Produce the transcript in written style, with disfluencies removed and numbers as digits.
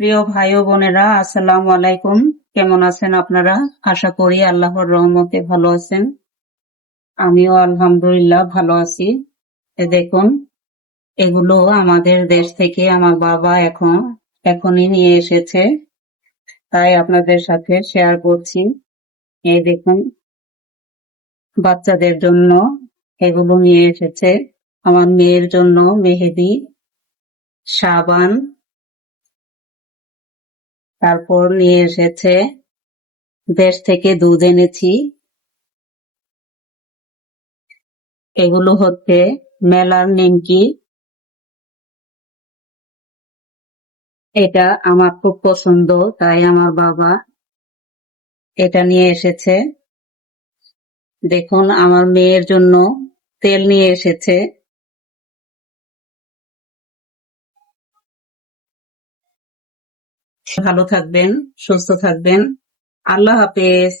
প্রিয় ভাই ও বোনেরা, আসসালামু আলাইকুম। কেমন আছেন আপনারা? আশা করি আল্লাহর রহমতে ভালো আছেন। আমিও আলহামদুলিল্লাহ ভালো আছি। দেখুন, এগুলো আমাদের দেশ থেকে আমার বাবা এখনই নিয়ে এসেছে, তাই আপনাদের সাথে শেয়ার করছি। এই দেখুন, বাচ্চাদের জন্য এগুলো নিয়ে এসেছে। আমার মেয়ের জন্য মেহেদি, সাবান, তারপর নিয়ে এসেছে দেশ থেকে দুধ এনেছি। এগুলো হচ্ছে মেলার নিমকি। এটা আমার খুব পছন্দ, তাই আমার বাবা এটা নিয়ে এসেছে। দেখুন, আমার মেয়ের জন্য তেল নিয়ে এসেছে। ভালো থাকবেন, সুস্থ থাকবেন। আল্লাহ হাফেজ।